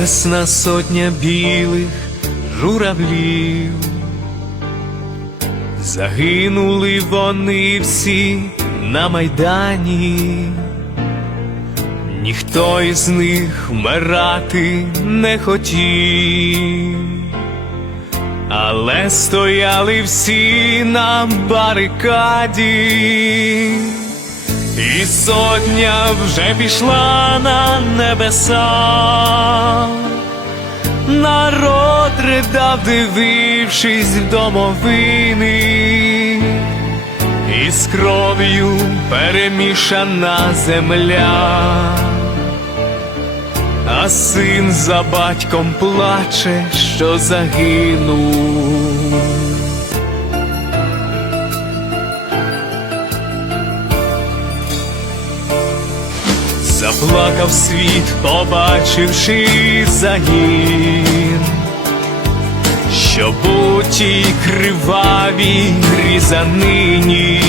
Небесна сотня білих журавлів, загинули вони всі на майдані, ніхто із них вмирати не хотів, але стояли всі на барикаді. І сотня вже пішла на небеса, народ ридав, дивившись в домовини, і з кров'ю перемішана земля, а син за батьком плаче, що загинув. Заплакав світ, побачивши загін, що у тій кривавій різанині,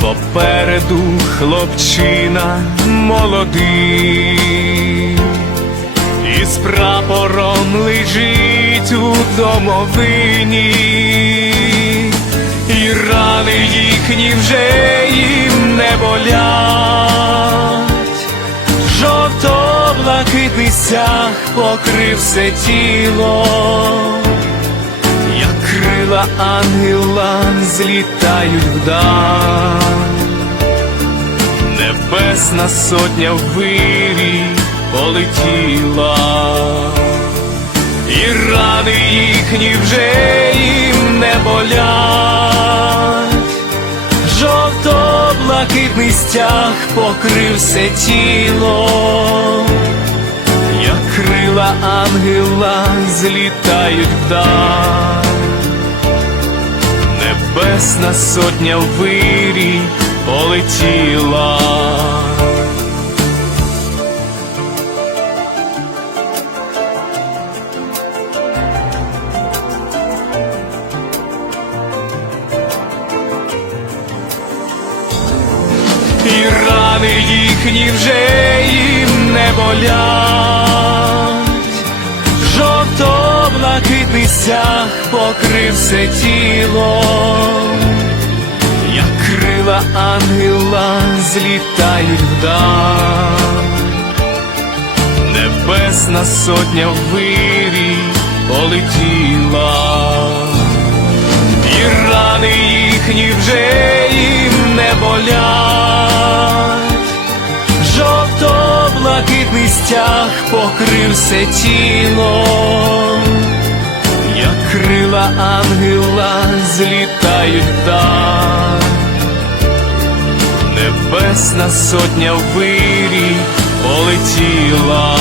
попереду хлопчина молодий, із прапором лежить у домовині, і рани їхні вже їм не болять, жовто-блакитний покрив все тіло, як крила ангела злітають вдаль, небесна сотня вирі полетіла, і рани їхні вже їм не болять, жовто-блакитний стяг покрив все тіло, як крила ангела злітають вдаль, небесна сотня в вирі полетіла. і рани їхні вже їм не болять, жовто-блакитний стяг покрив тіло, як крила ангела злітають вдаль, небесна сотня вирі полетіла і рани їхні вже їм не болять, жовто-блакитний стяг покрив все тіло, як крила ангела злітають так, небесна сотня вирі полетіла.